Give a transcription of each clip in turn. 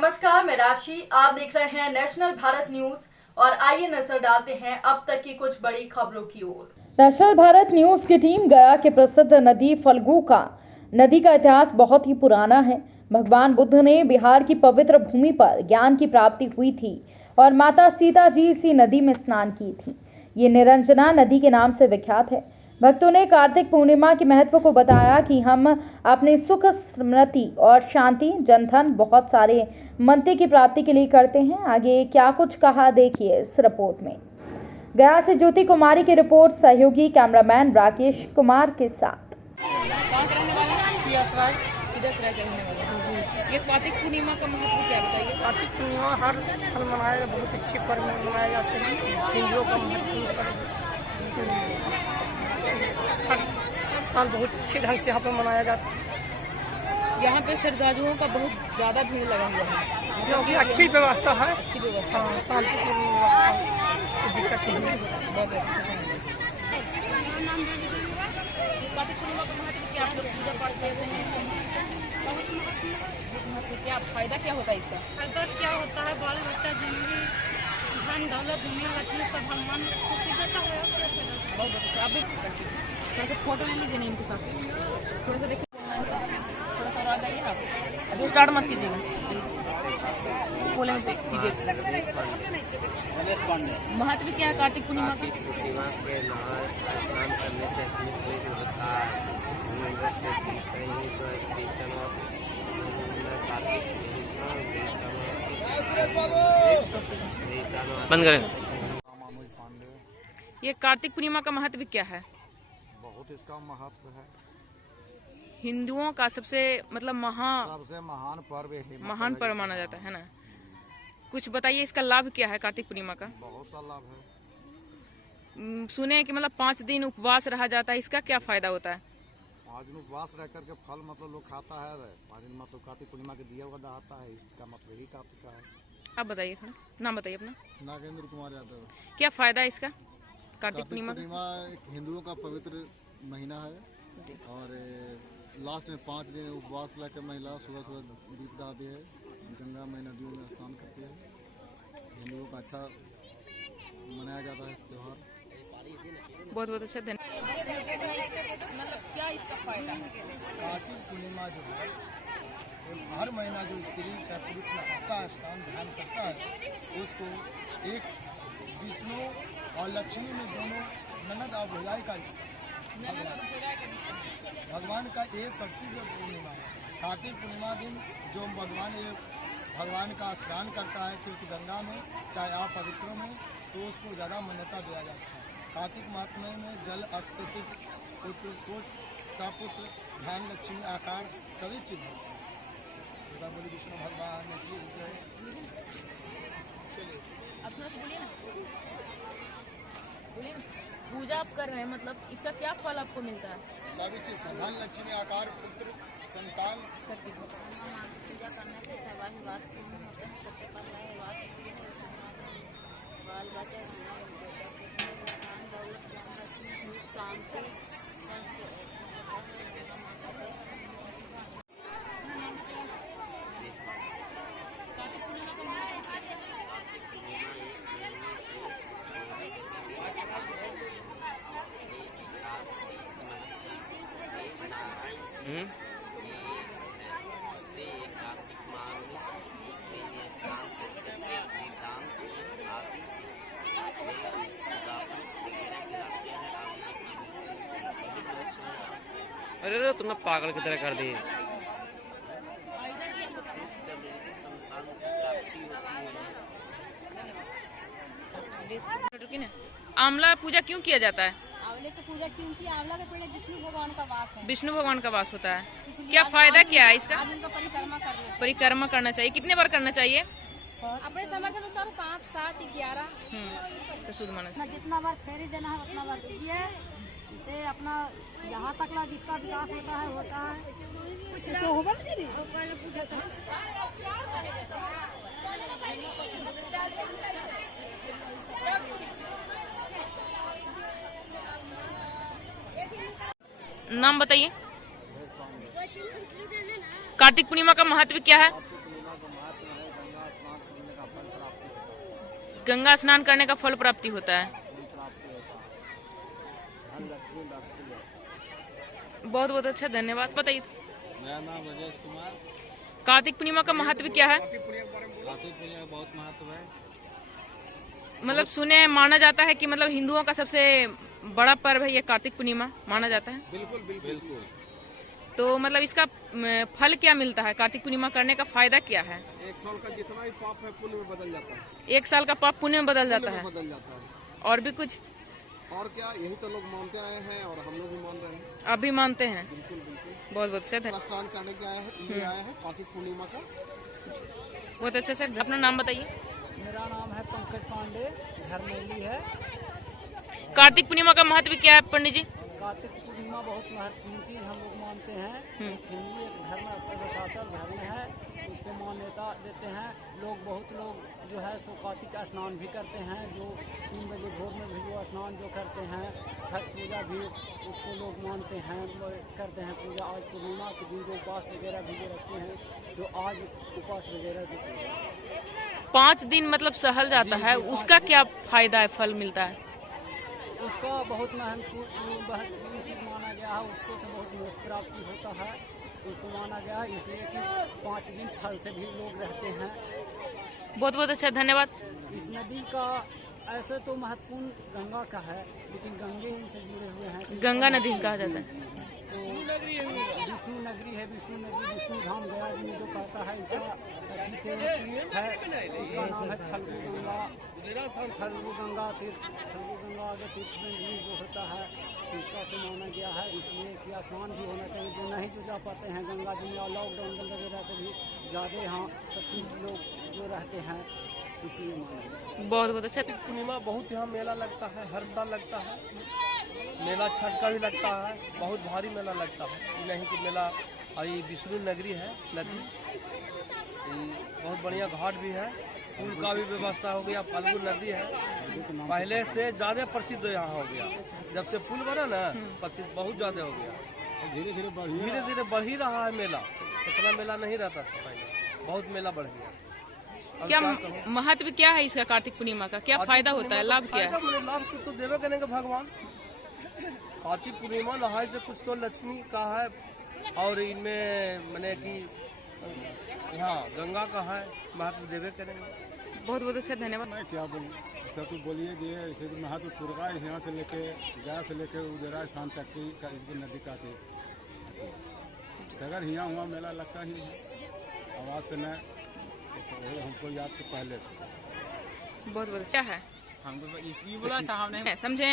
नमस्कार, मैं राशि। आप देख रहे हैं नेशनल भारत न्यूज और आइए नजर डालते हैं अब तक की कुछ बड़ी खबरों की ओर। नेशनल भारत न्यूज की टीम गया के प्रसिद्ध नदी फल्गु का नदी का इतिहास बहुत ही पुराना है। भगवान बुद्ध ने बिहार की पवित्र भूमि पर ज्ञान की प्राप्ति हुई थी और माता सीता जी इसी नदी में स्नान की थी। ये निरंजना नदी के नाम से विख्यात है। भक्तों ने कार्तिक पूर्णिमा के महत्व को बताया कि हम अपने सुख स्मृति और शांति जनधन बहुत सारे मंत्र की प्राप्ति के लिए करते हैं। आगे क्या कुछ कहा देखिए इस रिपोर्ट में। गया से ज्योति कुमारी की रिपोर्ट, सहयोगी कैमरामैन राकेश कुमार के साथ। ये कार्तिक पूर्णिमा का महत्व क्या बताइए? कार्तिक पूर्णिमा हर साल मनाया, बहुत अच्छे पर्व मनाए जाते हैं। हिंदुओं का महत्वपूर्ण पर्व हर साल बहुत अच्छे ढंग से यहाँ पर मनाया जाता है। यहाँ पे श्रद्धालुओं का बहुत ज़्यादा भीड़ लगा हुआ है, क्योंकि अच्छी व्यवस्था है। अच्छी व्यवस्था। हाँ, शांतिपूर्ण व्यवस्था, कोई दिक्कत नहीं है। बहुत अच्छा है। कार्तिक पूर्णिमा का महत्व क्या, आप लोग पूजा पाठ करते हैं? क्या फायदा क्या होता है इसका? फायदा क्या होता है? बाल बच्चा जिंदगी धन दौलत दुनिया लक्ष्मी सब भगवान सुखी देता है। बहुत अच्छा। आप भी थोड़ा सा फोटो ले लीजिए इनके साथ, थोड़ा सा देखिए, थोड़ा सा और आ जाइए। आप अभी स्टार्ट मत कीजिएगा, बोले मत कीजिए। महत्व क्या है कार्तिक पूर्णिमा का? पूर्णिमा के नहा स्नान करने से स्मृति होता है। बंद करें। ये कार्तिक पूर्णिमा का महत्व क्या है? बहुत इसका महत्व है। हिंदुओं का सबसे मतलब सबसे महान पर्व है, महान पर्व माना जाता है ना। कुछ बताइए, इसका लाभ क्या है कार्तिक पूर्णिमा का? बहुत सा लाभ है। सुने हैं कि मतलब 5 दिन उपवास रहा जाता है, इसका क्या फायदा होता है? 5 दिन उपवास रह करके फल मतलब लोग खाता है। 5 दिन मतलब कार्तिक पूर्णिमा के दिया हुआ दहाता है, इसका मतलब ही कार्तिक का है। आप बताइए, थोड़ा नाम बताइए अपना। नागेंद्र कुमार यादव। क्या फायदा है इसका कार्तिक पूर्णिमा का? एक हिंदुओं का पवित्र महीना है और लास्ट में 5 दिन उपवास लेकर महिला सुबह सुबह दीप दाती है, गंगा में नदियों में स्नान करती है। हिंदुओं का अच्छा मनाया जाता है त्यौहार। बहुत बहुत अच्छा, धन्यवाद। मतलब क्या इसका फायदा है? कार्तिक पूर्णिमा जो है हर महीना जो स्त्री या पुरुष नहाता है, स्नान ध्यान करता है, उसको एक विष्णु और लक्ष्मी में दोनों ननद और भौजाई का रिश्ता, भगवान का ये सबसे जो पूर्णिमा है। कार्तिक पूर्णिमा दिन जो भगवान का स्नान करता है क्योंकि गंगा में चाहे आप पवित्रों में, तो उसको ज़्यादा मान्यता दिया जाता है। कार्तिक महात्म्य में जल अस्पतिक पुत्र पुष्ट सपुत्र ध्यान लक्ष्मी आकार सभी चीज होती है। बोली विष्णु भगवान की जय। चलिए आप थोड़ा बोलिए ना, बोलिए ना। पूजा आप कर रहे हैं, मतलब इसका क्या फल आपको मिलता है? सभी चीज धन लक्ष्मी आकार पुत्र संतान करके पूजा करने से सेवा ही बात पूर्ण होते हैं। सबके पास रहे बात बाल बच्चे धन दौलत लक्ष्मी शांति अरे तुमने पागल की तरह कर दी। आंवला पूजा क्यों किया जाता है? आंवले की पूजा क्योंकि आंवला का पेड़ विष्णु भगवान का वास है। विष्णु भगवान का वास होता है। क्या फायदा क्या है इसका? आज उनका परिक्रमा करना, परिक्रमा करना चाहिए। कितने बार करना चाहिए? अपने समर्थ अनुसार 5, 7, 11 शुद्ध माना चाहिए। जितना बार फेरी देना है उतना बार दीजिए। इसे अपना यहाँ तक ला जिसका विकास होता है कुछ होगा नहीं। नाम बताइए। कार्तिक पूर्णिमा का महत्व क्या है? पूर्णिमा का महत्व है गंगा स्नान करने का फल प्राप्ति होता है। धन लक्ष्मी बढ़ती है। बहुत बहुत अच्छा, धन्यवाद। बताइए। मेरा नाम राजेश कुमार। कार्तिक पूर्णिमा का महत्व क्या है? कार्तिक पूर्णिमा का बहुत महत्व है। मतलब सुने माना जाता है कि मतलब हिंदुओं का सबसे बड़ा पर्व है ये कार्तिक पूर्णिमा माना जाता है। बिल्कुल बिल्कुल बिल्कुल। तो मतलब इसका फल क्या मिलता है? कार्तिक पूर्णिमा करने का फायदा क्या है? एक साल का जितना भी पाप है पुण्य में बदल जाता है। एक साल का पाप पुण्य में बदल जाता है। बदल जाता है। और भी कुछ? और क्या, यही तो लोग मानते आए हैं और हम लोग भी मान रहे हैं। आप भी मानते हैं? बिल्कुल बिल्कुल। बहुत बहुत अच्छा। स्नान करने के लिए आए हैं कार्तिक पूर्णिमा का। बहुत अच्छा सर, अपना नाम बताइए। मेरा नाम है पंकज पांडे, घर मेली है। कार्तिक पूर्णिमा का महत्व क्या है पंडित जी? कार्तिक पूर्णिमा बहुत महत्वपूर्ण चीज हम लोग मानते हैं। हिंदू एक धर्म शास्त्र धर्म है, उसको मान्यता देते हैं लोग। बहुत लोग जो है सो कार्तिक स्नान भी करते हैं, जो 3 बजे भोर में भी वो स्नान जो करते हैं। छठ पूजा भी उसको लोग मानते हैं, करते हैं पूजा। आज पूर्णिमा के दिन जो उपवास वगैरह भी रखते हैं, जो आज उपवास वगैरह जो 5 दिन मतलब सहल जाता है, उसका क्या फायदा है, फल मिलता है? उसका बहुत महत्वपूर्ण चीज माना गया है। उसको से बहुत मोक्ष प्राप्ति होता है, उसको माना गया है। इसलिए कि 5 दिन फल से भी लोग रहते हैं। बहुत बहुत अच्छा, धन्यवाद। इस नदी का ऐसे तो महत्वपूर्ण गंगा का है, लेकिन गंगे इनसे जुड़े हुए हैं। गंगा नदी कहा जाता है। तो विष्णु नगरी है, विष्णु नगरी विष्णु धाम गया जी जो कहता है, इसका अथी से है। इसका नाम है फल्गु गंगा। फल्गु गंगा तीर्थ, फल्गु गंगा आगे तीर्थ में भी जो होता है इसका से माना गया है। इसलिए कि स्नान भी होना चाहिए। जो नहीं जो जा पाते हैं गंगा जी में, लॉकडाउन वगैरह से भी ज़्यादा यहाँ प्रसिद्ध लोग जो रहते हैं, इसलिए माना। बहुत बहुत अच्छा। पूर्णिमा बहुत यहाँ मेला लगता है, हर साल लगता है मेला। छठ का भी लगता है, बहुत भारी मेला लगता है। नहीं कि मेला ये विष्णु नगरी है नदी, बहुत बढ़िया घाट भी है, पुल का भी व्यवस्था हो गया। फल्गु नदी है, पहले से ज़्यादा प्रसिद्ध यहाँ हो गया। जब से पुल बना ना, प्रसिद्ध बहुत ज़्यादा हो गया। धीरे धीरे बढ़ ही रहा है मेला। इतना मेला नहीं रहता था पहले, बहुत मेला बढ़ गया। क्या महत्व क्या है इसका? कार्तिक पूर्णिमा का क्या फायदा होता है, लाभ क्या है? लाभ तो देवे करेंगे भगवान। कार्तिक पूर्णिमा नहाए से कुछ तो लक्ष्मी का है, और इनमें मैंने कि यहाँ गंगा का है, महत्व देवे करेंगे। बहुत बहुत अच्छा, धन्यवाद। मैं क्या बोलूँ, सब कुछ बोलिए दिए। ऐसे तो महत्व पूरा यहाँ से लेके गया से लेके उजरा स्थान तक की नदी का थी। अगर यहाँ हुआ मेला लगता ही है, आवाज से न हमको याद तो पहले से। बहुत बहुत क्या है, हमको इसलिए बोला था हमने, समझे?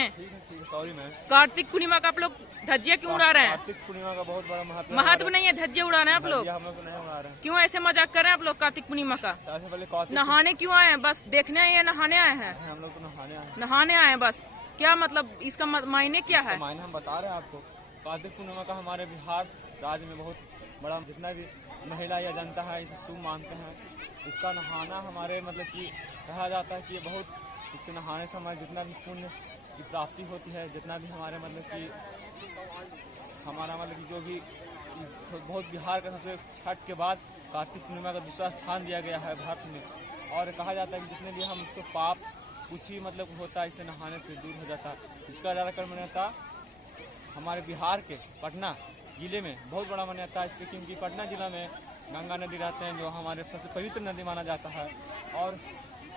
Sorry ma'am. कार्तिक पूर्णिमा का आप लोग धज्जिया क्यों उड़ा रहे हैं? कार्तिक पूर्णिमा का बहुत बड़ा महत्व नहीं है, धज्जिया उड़ा रहे हैं आप लोग। हम लोग नहीं उड़ा रहे हैं। क्यों ऐसे मजाक कर रहे हैं आप लोग कार्तिक पूर्णिमा का? सबसे पहले नहाने क्यों आए हैं? बस देखने आए हैं, नहाने आए हैं? हम लोग तो नहाने आए हैं। नहाने आए हैं बस। क्या मतलब इसका मायने क्या है? मायने हम बता रहे हैं आपको। कार्तिक पूर्णिमा का हमारे बिहार राज्य में बहुत बड़ा, जितना भी महिला या जनता है इसे शुभ मानते हैं। इसका नहाना हमारे मतलब कि कहा जाता है कि ये बहुत, इससे नहाने से हमारे जितना भी पुण्य की प्राप्ति होती है, जितना भी हमारे मतलब कि हमारा मतलब कि जो भी बहुत बिहार का सबसे छठ के बाद कार्तिक पूर्णिमा का दूसरा स्थान दिया गया है भारत में। और कहा जाता है कि जितने भी हम इससे पाप कुछ भी मतलब होता है, इसे नहाने से दूर हो जाता है। इसका ज़्यादातर मान्यता हमारे बिहार के पटना जिले में बहुत बड़ा मान्यता है इसके, क्योंकि पटना जिला में गंगा नदी रहते हैं, जो हमारे सबसे पवित्र नदी माना जाता है। और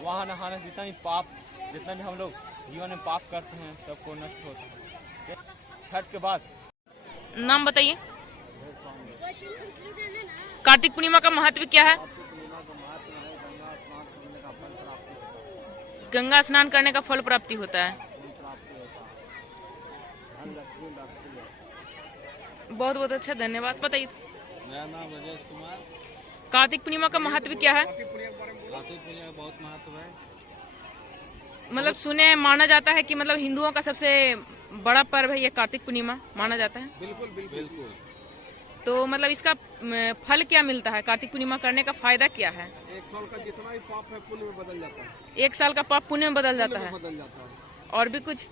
वहाँ नहाने से जितना भी पाप, जितना भी हम लोग जीवन में पाप करते हैं, सबको नष्ट होता है। छठ के बाद नाम बताइए। कार्तिक पूर्णिमा का महत्व क्या है? गंगा स्नान करने का फल प्राप्ति होता है। धन लक्ष्मी बढ़ती है। बहुत बहुत अच्छा, धन्यवाद। बताइए। मेरा नाम राजेश कुमार। कार्तिक पूर्णिमा का महत्व क्या है? कार्तिक पूर्णिमा का बहुत महत्व है। मतलब सुने माना जाता है कि मतलब हिंदुओं का सबसे बड़ा पर्व है ये कार्तिक पूर्णिमा माना जाता है। बिल्कुल बिल्कुल बिल्कुल। तो मतलब इसका फल क्या मिलता है? कार्तिक पूर्णिमा करने का फायदा क्या है? एक साल का जितना भी पाप है पुण्य में बदल जाता है। एक साल का पाप पुण्य में बदल जाता है। बदल जाता है। और भी कुछ?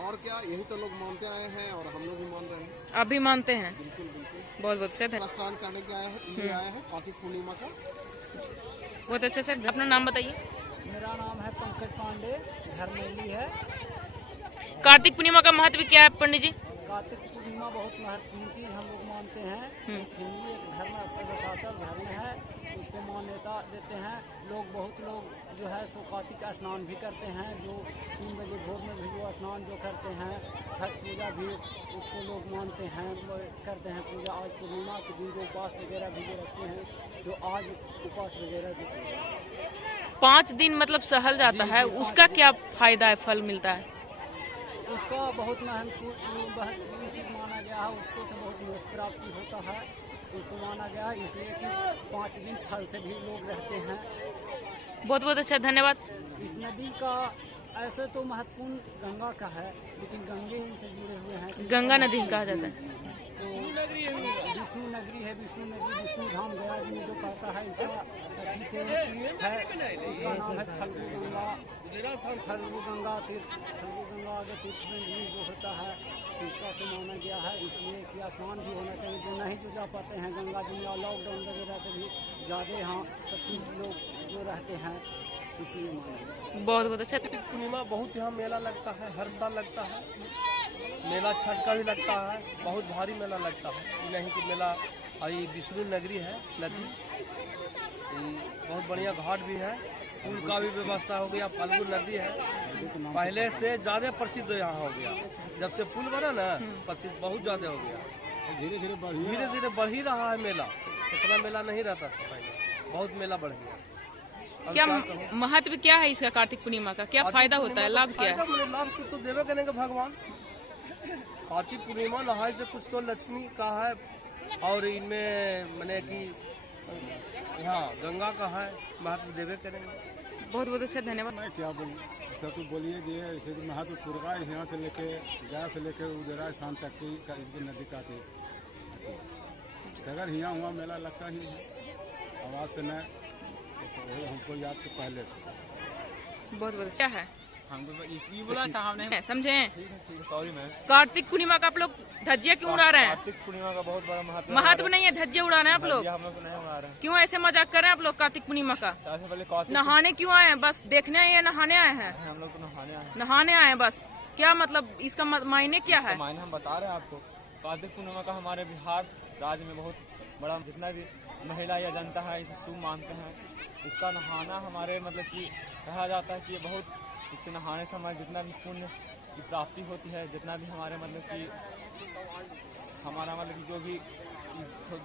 और क्या, यही तो लोग मानते आए हैं और हम लोग भी मान रहे हैं। आप भी मानते हैं? बिल्कुल बिल्कुल। बहुत बहुत अच्छा, स्नान करने के लिए आए हैं कार्तिक पूर्णिमा का। बहुत अच्छा सर, अपना नाम बताइए। मेरा नाम है पंकज पांडे, घर मेली है। कार्तिक पूर्णिमा का महत्व क्या है पंडित जी? कार्तिक पूर्णिमा बहुत महत्वपूर्ण चीज हम लोग मानते हैं। हिंदू एक धर्म शास्त्र धर्म है, उसको मान्यता देते हैं लोग। बहुत लोग जो है सो कार्तिक स्नान भी करते हैं, जो 3 बजे भोर में भी वो स्नान जो करते हैं। छठ पूजा भी उसको लोग मानते हैं, करते हैं पूजा। आज पूर्णिमा के दिन जो उपवास वगैरह भी रखते हैं, जो आज उपवास वगैरह जो 5 दिन मतलब सहल जाता है, उसका क्या फायदा है, फल मिलता है? उसका बहुत महत्वपूर्ण चीज माना गया है। उसको से बहुत मोक्ष प्राप्ति होता है, उसको माना गया है, इसलिए कि 5 दिन फल से भी लोग रहते हैं। बहुत बहुत अच्छा, धन्यवाद। इस नदी का ऐसे तो महत्वपूर्ण गंगा का है, लेकिन गंगे इनसे जुड़े हुए हैं। गंगा नदी कहा जाता है। तो विष्णु नगरी है, विष्णु नगरी विष्णु धाम गया में जो कहता है, इसका अथी से है। इसका नाम है फल्गु गंगा। फल्गु गंगा तीर्थ, फल्गु गंगा आगे तीर्थ में भी जो होता है इसका से माना गया है। इसलिए कि स्नान भी होना चाहिए, जो नहीं जो जा पाते हैं गंगा जी में। लॉकडाउन वगैरह से भी ज़्यादा यहाँ प्रसिद्ध लोग जो रहते हैं, इसलिए माना। बहुत बहुत अच्छा। पूर्णिमा बहुत यहाँ मेला लगता है, हर साल लगता है मेला। छठ का भी लगता है, बहुत भारी मेला लगता है। नहीं कि मेला ये विष्णु नगरी है नदी, बहुत बढ़िया घाट भी है, पुल का भी व्यवस्था हो गया। फल्गु नदी है, पहले से ज़्यादा प्रसिद्ध यहाँ हो गया। जब से पुल बना ना, प्रसिद्ध बहुत ज़्यादा हो गया। धीरे धीरे बढ़ ही रहा है मेला। इतना मेला नहीं रहता था पहले, बहुत मेला बढ़ गया। क्या महत्व क्या है इसका? कार्तिक पूर्णिमा का क्या फायदा होता है, लाभ क्या है? लाभ तो देवे करेंगे भगवान। कार्तिक पूर्णिमा नहाए से कुछ तो लक्ष्मी का है, और इनमें मैंने कि यहाँ गंगा का है, महत्व देवे करेंगे। बहुत बहुत अच्छा, धन्यवाद। मैं क्या बोलूँ, सब कुछ बोलिए दिए। ऐसे कि महत्व पूर्वा यहाँ से लेके गया से लेके उदरा स्थान तक की नदी का थी। अगर यहाँ हुआ मेला लगता ही है, आवाज़ से न हमको याद तो पहले से। बहुत बहुत क्या है, हमको इसकी बोला था हमने, समझे? Sorry ma'am. कार्तिक पूर्णिमा का आप लोग धज्जिया क्यों उड़ा रहे हैं? कार्तिक पूर्णिमा का बहुत बड़ा महत्व नहीं है, धज्जिया उड़ा रहे हैं आप लोग? हम लोग नहीं उड़ा रहे हैं। क्यों ऐसे मजाक कर रहे हैं आप लोग कार्तिक पूर्णिमा का? सबसे पहले नहाने क्यों आए हैं? बस देखने आए हैं, नहाने आए हैं? हम लोग तो नहाने आए हैं बस। क्या मतलब इसका मायने क्या है? मायने हम बता रहे हैं आपको। कार्तिक पूर्णिमा का हमारे बिहार राज्य में बहुत बड़ा, जितना भी महिला या जनता है इसे शुभ मानते हैं। इसका नहाना हमारे मतलब कि कहा जाता है कि ये बहुत, इससे नहाने से हमारे जितना भी पुण्य की प्राप्ति होती है, जितना भी हमारे मतलब कि हमारा मतलब कि जो भी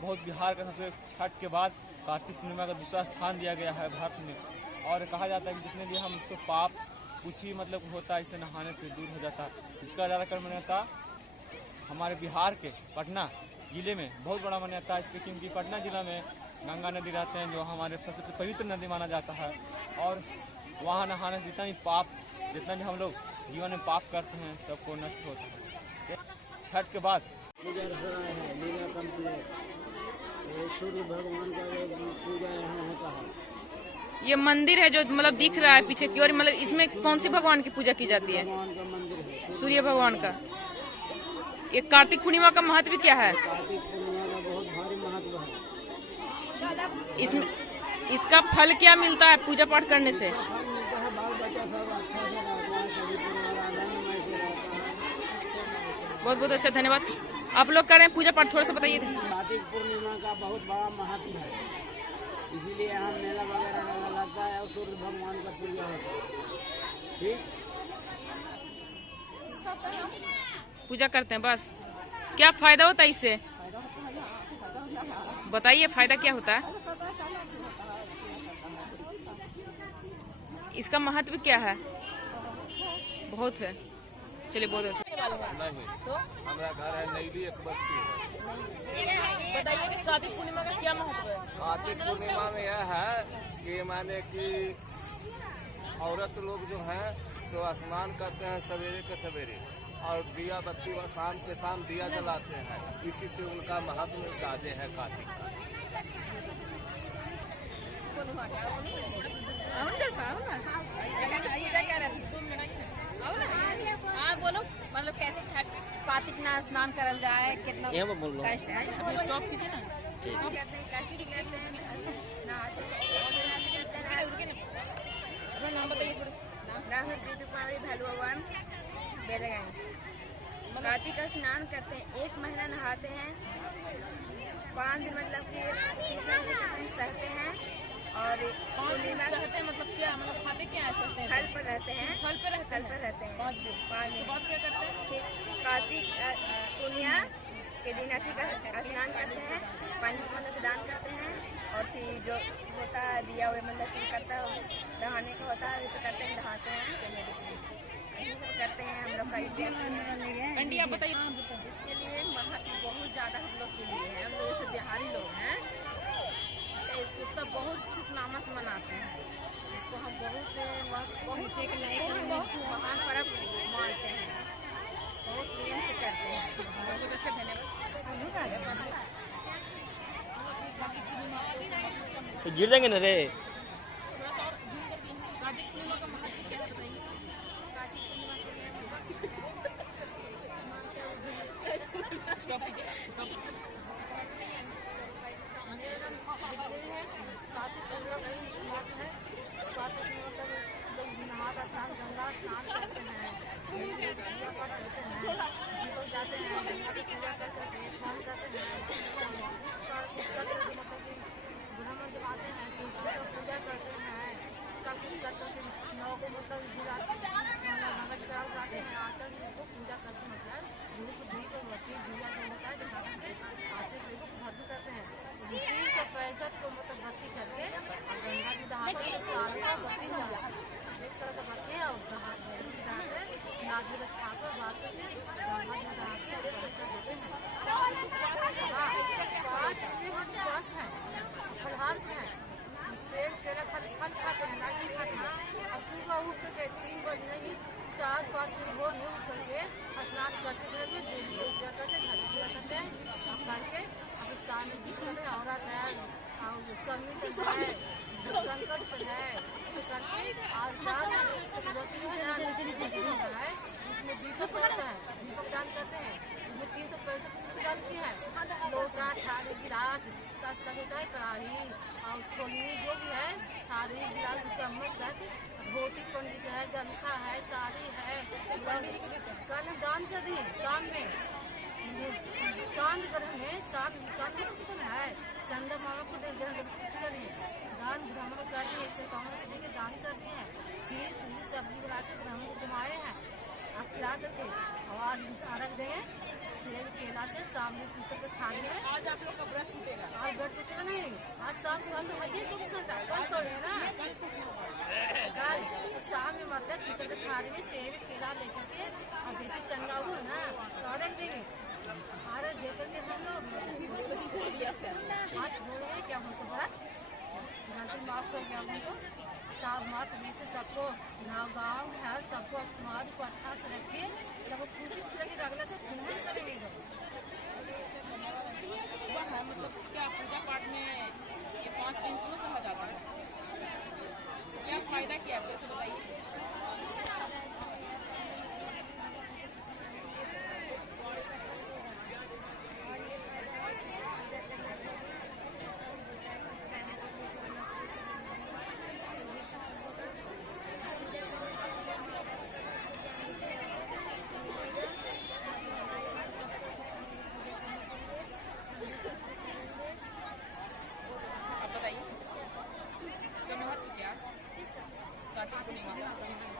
बहुत, बिहार का सबसे छठ के बाद कार्तिक पूर्णिमा का दूसरा स्थान दिया गया है भारत में। और कहा जाता है कि जितने भी हम इससे पाप कुछ भी मतलब होता है, इससे नहाने से दूर हो जाता है। इसका ज़्यादातर मान्यता हमारे बिहार के पटना जिले में बहुत बड़ा मान्यता है इसके, क्योंकि पटना जिला में गंगा नदी रहते हैं, जो हमारे सबसे पवित्र नदी माना जाता है। और वहाँ नहाने से जितना भी पाप, जितना भी हम लोग जीवन में पाप करते हैं, सबको नष्ट होता है। छठ के बाद सूर्य भगवान का पूजा यहाँ होता है। ये मंदिर है जो मतलब दिख रहा है पीछे की ओर, मतलब इसमें कौन सी भगवान की पूजा की जाती है? भगवान का मंदिर है, सूर्य भगवान का। ये कार्तिक पूर्णिमा का महत्व क्या है? कार्तिक पूर्णिमा का बहुत भारी महत्व है। इसमें इसका फल क्या मिलता है पूजा पाठ करने से? बाल बच्चा सब अच्छा से रहता है, सभी परिवार आनंदमय से रहता है। बहुत बहुत अच्छा, धन्यवाद। आप लोग कर रहे हैं पूजा पाठ, थोड़ा सा बताइए। कार्तिक पूर्णिमा का बहुत बड़ा महत्व है, इसीलिए यहाँ मेला वगैरह लगता है और सूर्य भगवान का पूजा होता है। ठीक, पूजा करते हैं बस। क्या फायदा होता है इससे, बताइए, फायदा क्या होता है? इसका महत्व क्या है? बहुत है, चलिए बहुत अच्छा। तो हमारा घर है नईली एक बस्ती। बताइए कि कार्तिक पूर्णिमा का क्या महत्व है? कार्तिक पूर्णिमा में यह है कि माने कि औरत लोग जो हैं तो स्नान करते हैं सवेरे के सवेरे, और दिया बत्ती व शाम के शाम दिया जलाते हैं। इसी से उनका महत्व ज़्यादा है कार्तिक का। हाँ बोलो, मतलब कैसे छठ कार्तिक ना स्नान करल जाए, कितना कष्ट है। स्टॉप कीजिए ना। अपना नाम बताइए थोड़ा। राहुल प्रीति कुमारी भलुआवन बेलगंज। कार्तिक का स्नान करते हैं, 1 महीना नहाते हैं, 5 दिन मतलब कि कृष्ण के सहते हैं और पूर्णिमा सहते हैं मतलब क्या, मतलब खाते क्या है सहते हैं? फल पर रहते हैं, फल पे रहते हैं 5 दिन। 5 दिन बाद क्या करते हैं? फिर कार्तिक पूर्णिमा के दिन अति का स्नान करते हैं, पानी मतलब दान करते हैं और फिर जो होता है दिया हुआ मतलब कि करता है नहाने का होता है, तो करते हैं, नहाते हैं, यही सब करते हैं हम लोग का। आंटी आप बताइए। इसके लिए बहुत ज़्यादा हम लोग के लिए है, हम लोग जैसे बिहारी लोग हैं, इसका उत्सव बहुत खुशनामा से मनाते हैं। इसको हम बहुत महान पर्व मानते हैं, बहुत प्रेम से करते हैं, बहुत अच्छा धन्यवाद। गिर जाएंगे ना रे। कार्तिक पूर्णिमा का महत्व क्या है बताइए? स्टॉप कीजिए, स्टॉप। कार्तिक पूर्णिमा का ही महत्व है। कार्तिक में मतलब लोग नहा स्नान गंगा स्नान करते हैं, पूजा पाठ करते हैं, दीपक जाते हैं, गंगा की पूजा करते हैं, स्नान करते हैं, मतलब कि ब्राह्मण जब आते हैं तो उसकी पूजा करते हैं, सब कुछ करते हैं, 9 को मतलब जिलाते हैं, नमस्कार जाते हैं, आचल से इसको पूजा करते हैं, मतलब धूप दीप बत्ती दिया जो होता है दिखाते हैं, आचल से इसको भर्ती करते हैं, 365 को मतलब बत्ती करके और गंगा जी दहाते हैं, साल का बत्ती हो जाता है, 1 साल का बत्ती और दहाते नाजी रस खाकर बात करके गंगा जी दहा के और बच्चा देते हैं। हाँ, इसका 5 दिन उपवास है, फलहार पे है, सेब केला फल खाते हैं, नारियल खाते हैं और सुबह उठ करके 3 बजे नहीं 4-5 बजे भोर उठ करके स्नान करते घर में देवी पूजा करते घर पूजा करते हैं और करके अब शाम में भी करते हैं, औरत है और समित है, संकट पर है, करके है उसमें दीपक रहता है, दीपक दान करते हैं, उसमें 365 दान किए हैं, लोटा थाली गिलास कढ़ाई और छोलनी जो भी है, थाली गिलास चम्मच तक, धोती पंडित है, गमछा है, साड़ी है, कल दान कर दिए शाम में, चांद ग्रह में चांद कितना है, चंदा मामा को करिए दान ब्राह्मण कर दिए, 151 के दान कर दिए हैं, खीर पूरी सब्जी बना के ब्राह्मण को जमाए हैं, आप खिला करके और रख देंगे सेब केला से सामने पीतल के थाली में। आज आप लोग का व्रत टूटेगा? आज व्रत टूटेगा नहीं, आज शाम को तो हटिए 24 घंटा कल तो है ना, कल शाम में मतलब पीतल के थाली में सेब केला लेकर के और जैसे चंदा हुआ ना तो रख देंगे, और दे करके हम लोग हाथ धो रहे हैं क्या हमको व्रत गलती माफ कर गया हमको, साफ मात से सबको गाँव है सबको समाज को अच्छा से रखिए, सबको खुशी खुशी रखिए, अगले से घूमने करेंगे मतलब क्या पूजा पाठ में ये 5 दिन क्यों सहा जाता है, क्या फायदा क्या है तो बताइए।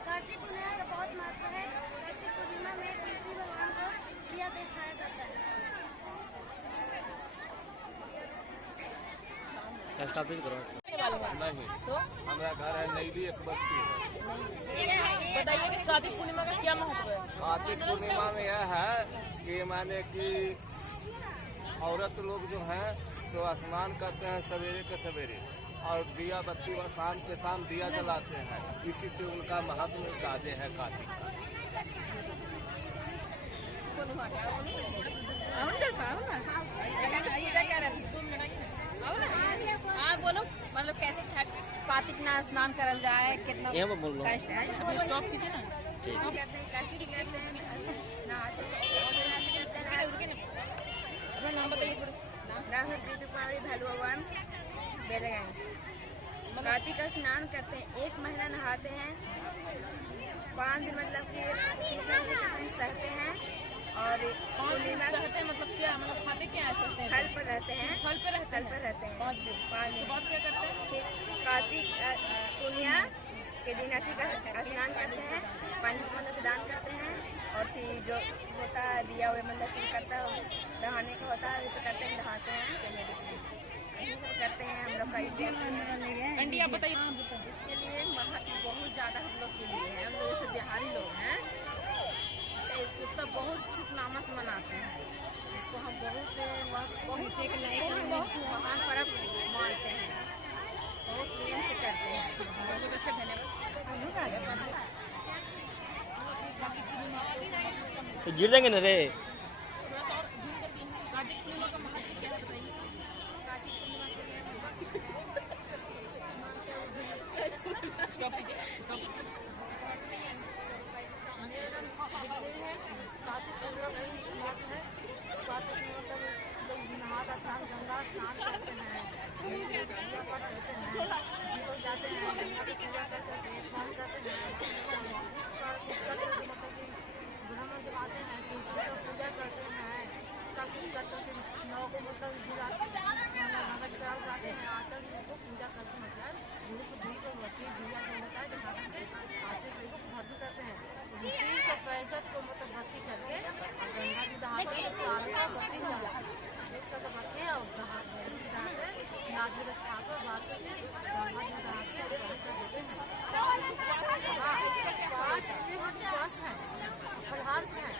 कार्तिक पूर्णिमा का बहुत महत्व है। कार्तिक पूर्णिमा में तुलसी भगवान को दिया दिखाया जाता है। स्टॉपेज करो। नहीं तो हमारा घर है नईली एक बस्ती है। बताइए कि कार्तिक पूर्णिमा का क्या महत्व है? कार्तिक पूर्णिमा में यह है कि माने कि औरत लोग जो हैं तो स्नान करते हैं सवेरे के सवेरे और दिया बत्ती व शाम के शाम दिया जलाते हैं, इसी से उनका महत्व ज़्यादा है कार्तिक का। हाँ बोलो, मतलब कैसे छठ कार्तिक ना स्नान करल जाए, कितना कष्ट है, अभी स्टॉप कीजिए ना। नाम बताइए। राहुल प्रीति कुमारी भलुआवन बेलगंज। कार्तिक का स्नान करते हैं, 1 महीना नहाते हैं, 5 दिन मतलब कि कृष्ण के चरण सहते हैं और पूर्णिमा सहते हैं मतलब क्या, मतलब खाते क्या है सहते हैं? फल पर रहते हैं, फल पे रहते हैं 5 दिन। 5 उसके दिन बाद क्या करते हैं? फिर कार्तिक पूर्णिमा के दिन अथी का स्नान करते हैं, पानी से मतलब दान करते हैं और फिर जो होता है दिया हुआ मतलब कि करता है नहाने का होता है तो करते हैं, नहाते हैं, यही सब करते हैं हम लोग का। आंटी आप बताइए। इसके लिए बहुत ज़्यादा हम लोग के लिए है, हम लोग जैसे बिहारी लोग हैं इसका उत्सव बहुत खुशनामा से मनाते हैं, इसको हम बहुत महान पर्व मानते हैं, बहुत प्रेम से करते हैं, बहुत अच्छा धन्यवाद। गिर जाएंगे ना रे। थोड़ा सा और जूम कर दिए। कार्तिक पूर्णिमा का महत्व क्या है बताइए? कार्तिक पूर्णिमा के लिए स्टॉप कीजिए, स्टॉप। कार्तिक पूर्णिमा का ही महत्व है। कार्तिक में मतलब लोग नहाता स्नान गंगा स्नान करते हैं, पूजा पाठ करते हैं, लोग जाते हैं गंगा की पूजा करते हैं, स्नान करते हैं, सारा कुछ करते हैं, मतलब कि ब्राह्मण जब आते हैं तो उसकी पूजा करते हैं, सब कुछ करते हैं, 9 को मतलब नगर जाते हैं, आचल से उसको पूजा करते हैं, मतलब गुरु को धी को बच्ची दिया जो होता है दिखा करके आचल से उसको भर्ती करते हैं, 365 को मतलब भर्ती करके और गंगा जी दहाते हैं, साल का बत्ती जाते हैं, 100 बत्ती है और दहाते नाच रस खाकर बात करके गंगा जी दहाते और पैसा देते हैं। हाँ, इसका 5 उपवास है, फलहार है,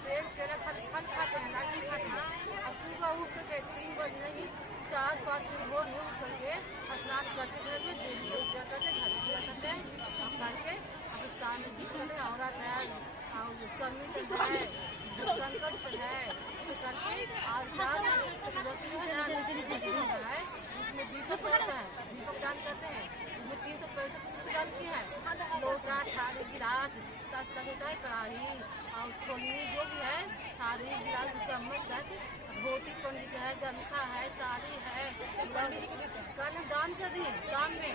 सेब केला खाली फल खाते हैं, नारियल खाते हैं और सुबह उठ करके 3 बजे नहीं 4-5 बजे भोर में उठ करके स्नान करके घर में देवी पूजा करके घर पूजा करते हैं और करके अब शाम में गीत करते हैं, औरत है और समित है, संकट है करके और उसमें दीपक होता है, दीपक दान करते हैं, उसमें 365 दान किए हैं, लोटा थाली गिलास कढ़ाई और छोलनी जो भी है थाली गिलास चम्मच तक धोती पंडित है, गमछा है, साड़ी है, कल दान कर दिए शाम में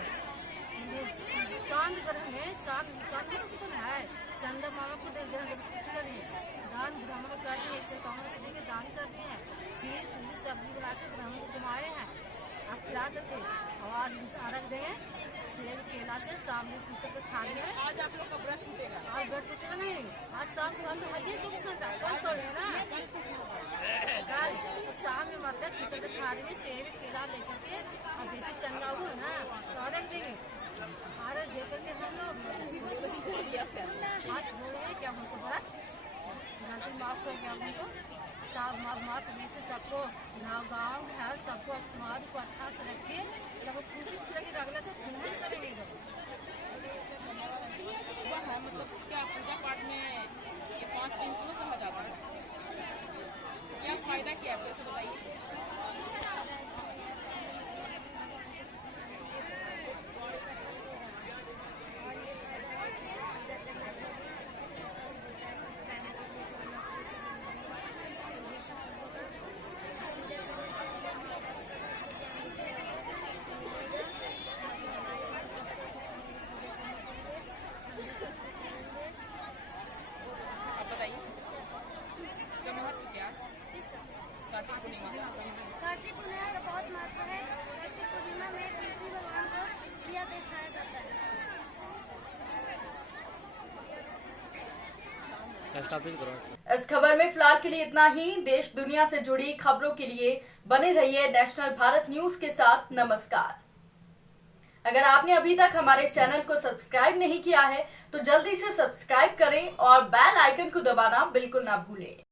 चांद ग्रह में चांद कितना है चंद्र मामा को दान ब्राह्मण कर दिए, 151 के दान कर दिए हैं, फिर पूरी सब्जी बना के ब्राह्मण को जमाए हैं आप खिला करके और रख देंगे सेब केला से सामने पीतल के थाली है। आज आप लोग का व्रत टूटेगा? आज व्रत टूटेगा नहीं, आज शाम को तो है 24 घंटा कल तो है ना, कल शाम में मतलब पीतल के थाली में सेब केला लेकर के और जैसे चंगा हुआ है ना तो रख देंगे, आरस दे करके हम लोग हाथ धोए क्या हमको बड़ा माफ कर गया हमको मात से सबको गाँव है सबको समाज को अच्छा से रखिए, सबको खुशी लगे अगले से घूमने करेंगे मतलब क्या पूजा पाठ में ये 5 दिन क्यों समझ आता है, क्या फायदा क्या है तो बताइए। कार्तिक पूर्णिमा का बहुत महत्व है। कार्तिक पूर्णिमा में तुलसी भगवान को दिया दिखाया जाता है। इस खबर में फिलहाल के लिए इतना ही। देश दुनिया से जुड़ी खबरों के लिए बने रहिए नेशनल भारत न्यूज के साथ। नमस्कार। अगर आपने अभी तक हमारे चैनल को सब्सक्राइब नहीं किया है तो जल्दी से सब्सक्राइब करें और बेल आइकन को दबाना बिल्कुल ना भूलें।